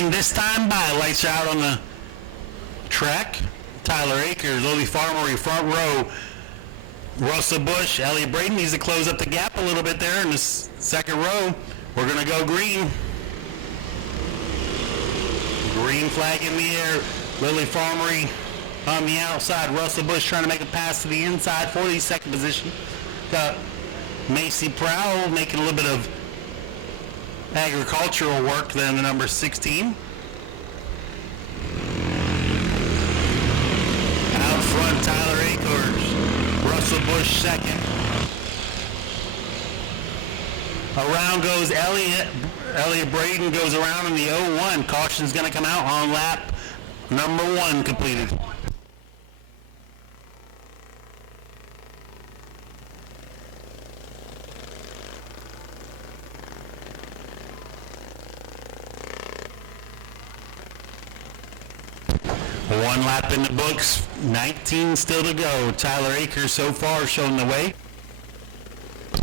green this time by. Lights are out on the track. Tyler Akers, Lily Farmery, front row. Russell Bush, Elliott Braden needs to close up the gap a little bit there in this second row. We're going to go green. Green flag in the air. Lily Farmery on the outside. Russell Bush trying to make a pass to the inside for the second position. Got Macy Prowl making a little bit of agricultural work there in the number 16. Out front, Tyler Akers. Russell Bush second. Around goes Elliott. Elliott Braden goes around in the 0-1. Caution's going to come out on lap number 1 completed. One lap in the books, 19 still to go. Tyler Akers so far showing the way.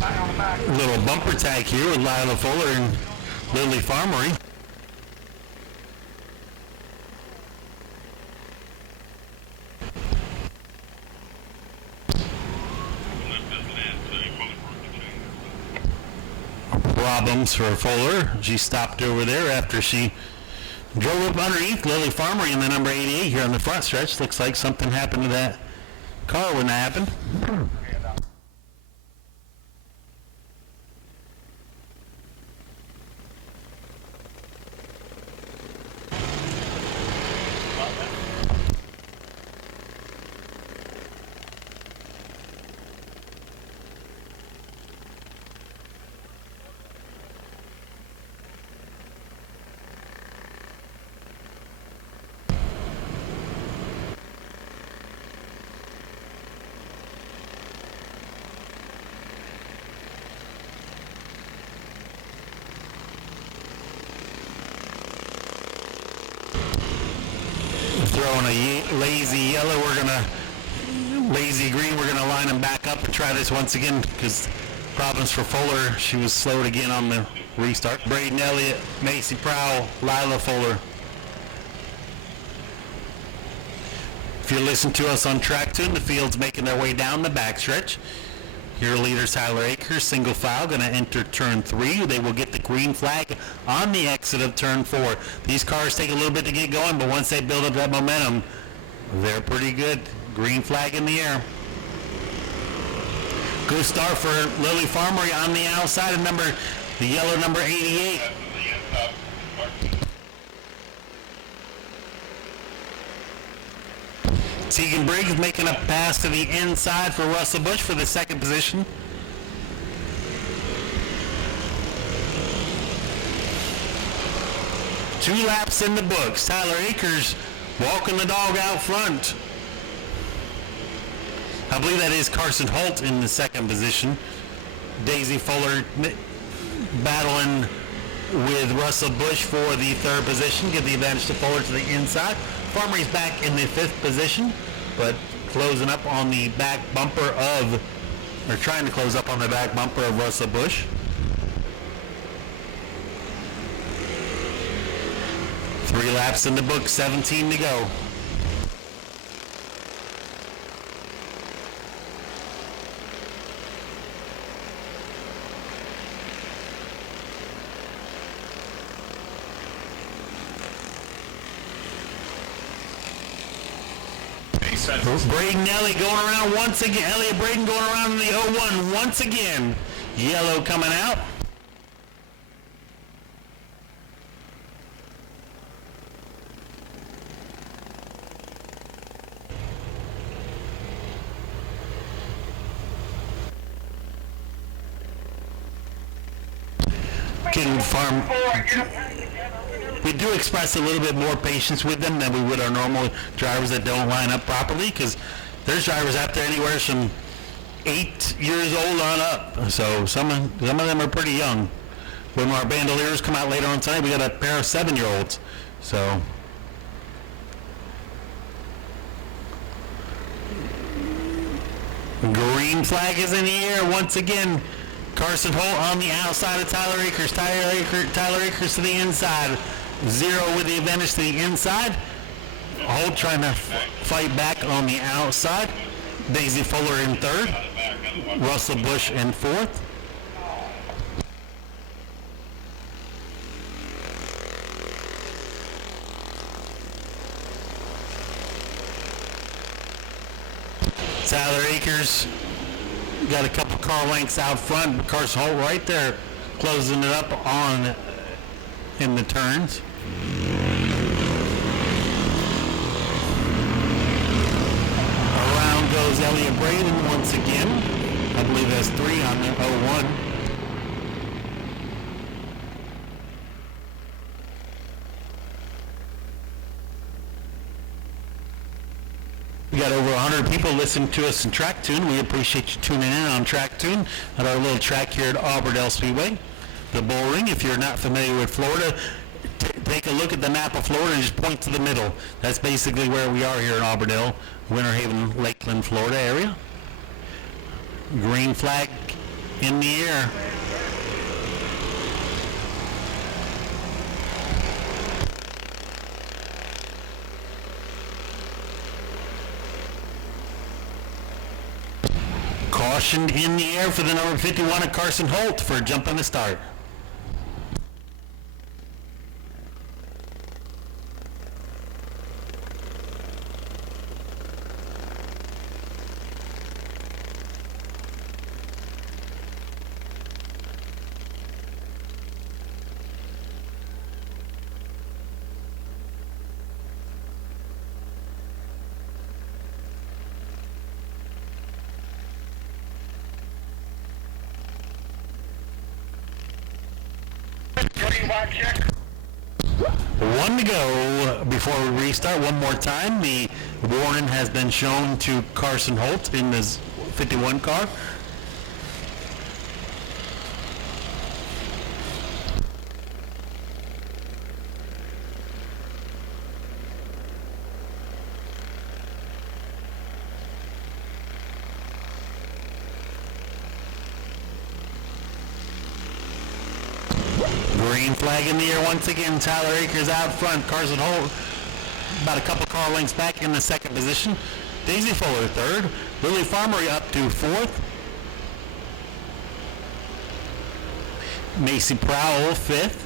A little bumper tag here with Lila Fuller and Lily Farmery. Problems for Fuller. She stopped over there after she drove up underneath Lily Farmery in the number 88 here on the front stretch. Looks like something happened to that car when that happened. Throwing a lazy yellow, lazy green, we're gonna line them back up and try this once again because problems for Fuller. She was slowed again on the restart. Braden Elliott, Macy Prowl, Lila Fuller. If you listen to us on track 2, the field's making their way down the backstretch. Your leader, Tyler Akers, single file, going to enter turn 3. They will get the green flag on the exit of turn 4. These cars take a little bit to get going, but once they build up that momentum, they're pretty good. Green flag in the air. Good start for Lily Farmery on the outside of the yellow number 88. Tegan Briggs making a pass to the inside for Russell Bush for the second position. Two laps in the books. Tyler Akers walking the dog out front. I believe that is Carson Holt in the second position. Daisy Fuller battling with Russell Bush for the third position. Give the advantage to Fuller to the inside. Farmery's back in the 5th position, but closing up on the back bumper of, or trying to close up on the back bumper of Russell Bush. Three laps in the book, 17 to go. Braden Elliott going around once again. Elliott Braden going around in the 0-1 once again. Yellow coming out. We do express a little bit more patience with them than we would our normal drivers that don't line up properly, because there's drivers out there anywhere from 8 years old on up. So some of them are pretty young. When our bandoliers come out later on tonight, we got a pair of 7-year-olds. So green flag is in the air once again. Carson Holt on the outside of Tyler Akers. Tyler Akers to the inside. Zero with the advantage to the inside. Holt trying to fight back on the outside. Daisy Fuller in third. Russell Bush in fourth. Tyler Akers got a couple car lengths out front. Carson Holt right there closing it up on in the turns. Around goes Elliott Braden once again. I believe that's 3 on the 01. We got over 100 people listening to us in Track Tune. We appreciate you tuning in on Track Tune at our little track here at Auburndale Speedway. The bull ring, if you're not familiar with Florida, take a look at the map of Florida and just point to the middle. That's basically where we are here in Auburndale, Winter Haven, Lakeland, Florida area. Green flag in the air. Caution in the air for the number 51 of Carson Holt for jumping the start. One to go before we restart. One more time. The warning has been shown to Carson Holt in his 51 car. Green flag in the air once again. Tyler Akers out front. Carson Holt about a couple car lengths back in the second position. Daisy Fuller third. Lily Farmery up to fourth. Macy Prowell fifth.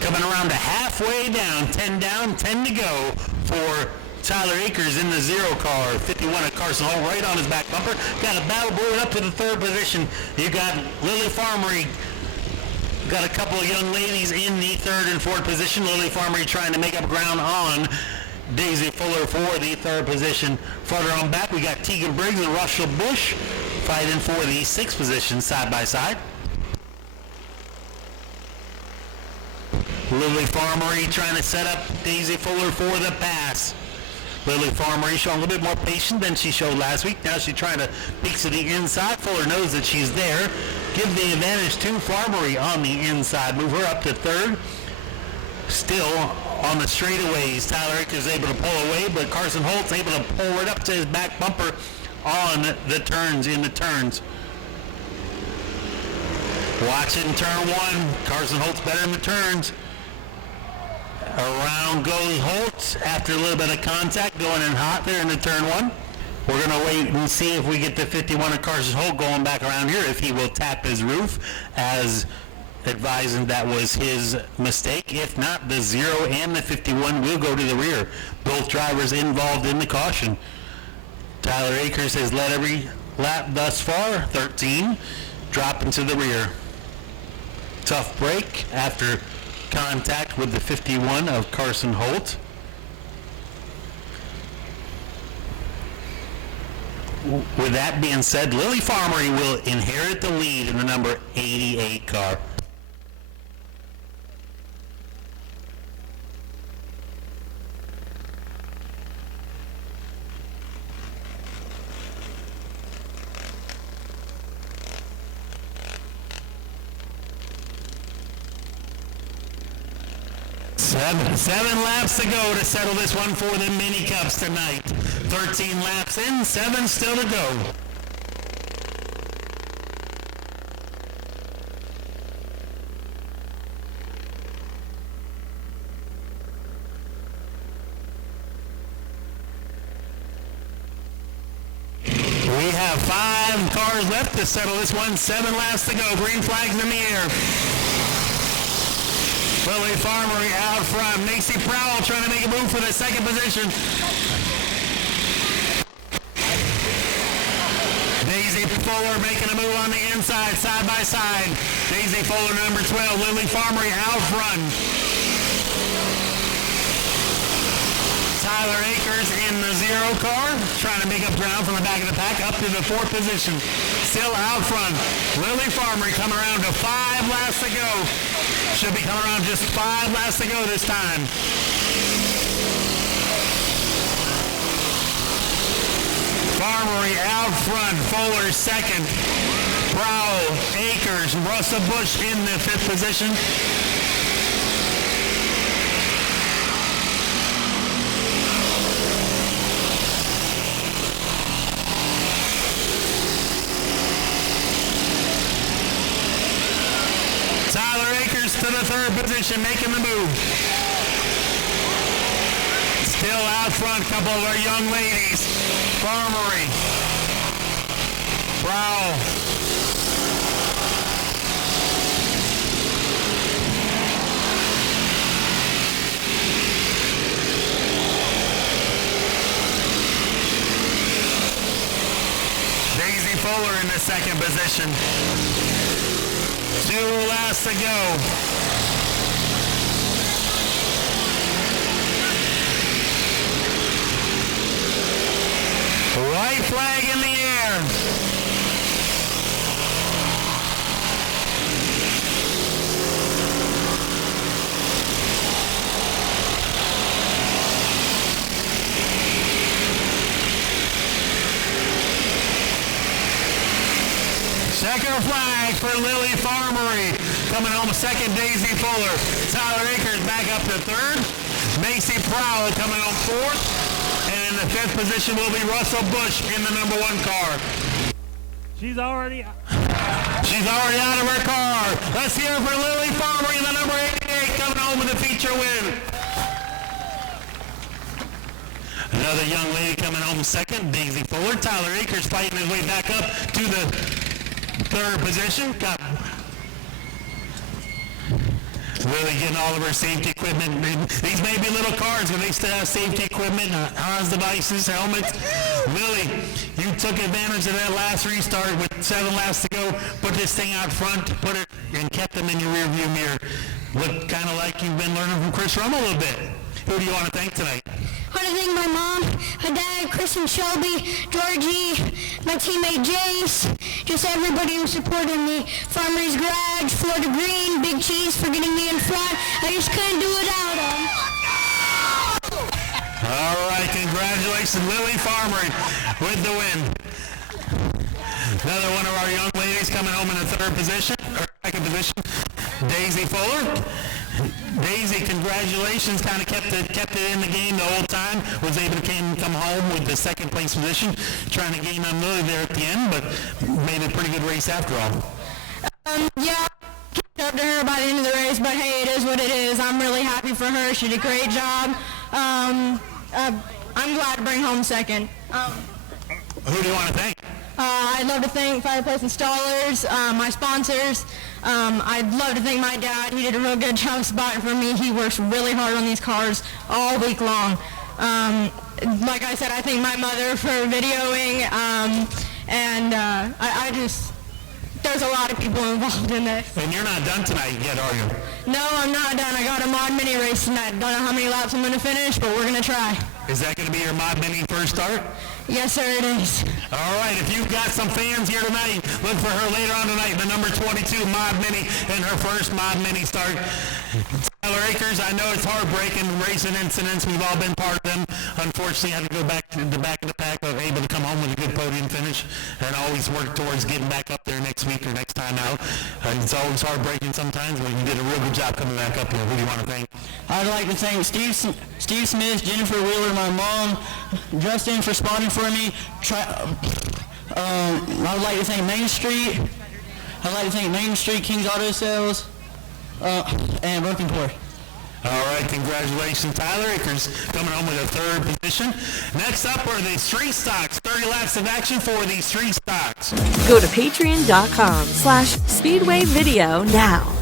Coming around to halfway down, 10 to go for Tyler Akers in the 0 car. 51 of Carson Holt right on his back bumper. Got a battle brewing up to the third position. You got Lily Farmery. Got a couple of young ladies in the third and fourth position. Lily Farmery trying to make up ground on Daisy Fuller for the third position. Further on back, we got Tegan Briggs and Russell Bush fighting for the sixth position side by side. Lily Farmery trying to set up Daisy Fuller for the pass. Lily Farmery showing a little bit more patience than she showed last week. Now she's trying to peek to the inside. Fuller knows that she's there. Give the advantage to Farmery on the inside. Move her up to third. Still on the straightaways. Tyler Akers is able to pull away, but Carson Holt's able to pull right up to his back bumper on the turns, in the turns. Watching turn one. Carson Holt's better in the turns. Around goes Holt after a little bit of contact, going in hot there in the turn one. We're going to wait and see if we get the 51 of Carson Holt going back around here, if he will tap his roof, as advising that was his mistake. If not, the 0 and the 51 will go to the rear. Both drivers involved in the caution. Tyler Akers has led every lap thus far, 13, dropping to the rear. Tough break after contact with the 51 of Carson Holt. With that being said, Lily Farmery will inherit the lead in the number 88 car. Seven laps to go to settle this one for the mini cups tonight. 13 laps in, 7 still to go. We have 5 cars left to settle this one. 7 laps to go. Green flags in the air. Lily Farmer out front. Macy Prowell trying to make a move for the second position. Daisy Fuller making a move on the inside, side by side. Daisy Fuller, number 12. Lily Farmer out front. Tyler Akers in the 0 car, trying to make up ground from the back of the pack, up to the 4th position. Still out front. Lily Farmer coming around to 5 laps to go. Should be coming around just 5 laps to go this time. Farmery out front. Fuller second. Brow, Akers, Russell Bush in the 5th position. To the 3rd position, making the move. Still out front, a couple of our young ladies. Farmery. Brow. Daisy Fuller in the 2nd position. 2 laps to go. White flag in the air. Checker flag for Lily Farmery. Coming home second, Daisy Fuller. Tyler Akers back up to 3rd. Macy Prowell coming home 4th. And in the 5th position will be Russell Bush in the number 1 car. She's already out of her car. Let's hear it for Lily Farmery in the number 88 coming home with a feature win. Another young lady coming home second, Daisy Fuller. Tyler Akers fighting his way back up to the 3rd position. Got Lily getting all of her safety equipment. These may be little cars, but they still have safety equipment, Hans devices, helmets. Lily, you took advantage of that last restart with 7 laps to go. Put this thing out front, put it, and kept them in your rearview mirror. Look kind of like you've been learning from Chris Rummel a little bit. Who do you want to thank tonight? I want to thank my mom, my dad, Chris and Shelby, Georgie, my teammate Jace, just everybody who supported me. Farmer's Garage, Florida Green, Big Cheese for getting me in front. I just couldn't do it without them. All right, congratulations, Lily Farmer with the win. Another one of our young ladies coming home in the 3rd position, or 2nd position, Daisy Fuller. Daisy, congratulations, kind of kept it in the game the whole time, was able to come home with the 2nd place position, trying to gain on Lily there at the end, but made a pretty good race after all. Yeah, up to her by the end of the race, but hey, it is what it is. I'm really happy for her. She did a great job. I'm glad to bring home 2nd. Who do you want to thank? I'd love to thank Fireplace Installers, my sponsors. I'd love to thank my dad. He did a real good job spotting for me. He works really hard on these cars all week long. Like I said, I thank my mother for videoing, I just, there's a lot of people involved in this. And you're not done tonight yet, are you? No, I'm not done. I got a mod mini race tonight. Don't know how many laps I'm going to finish, but we're going to try. Is that going to be your mod mini first start? Yes, sir, it is. All right, if you've got some fans here tonight, look for her later on tonight, the number 22 mod mini, and her first mod mini start. Tyler Akers, I know it's heartbreaking, racing incidents. We've all been part of them. Unfortunately, I had to go back to the back of the pack, but able to come home with a good podium finish and always work towards getting back up there next week or next time out. And it's always heartbreaking sometimes, but you did a real good job coming back up here. Who do you want to thank? I'd like to thank Steve Smith, Jennifer Wheeler, my mom, Justin for spotting for me. I would like to thank Main Street. I'd like to thank Main Street, King's Auto Sales, and Broken Core. All right, congratulations, Tyler Akers, coming home with a third position. Next up are the street stocks. 30 laps of action for the street stocks. Go to patreon.com/Speedway Video now.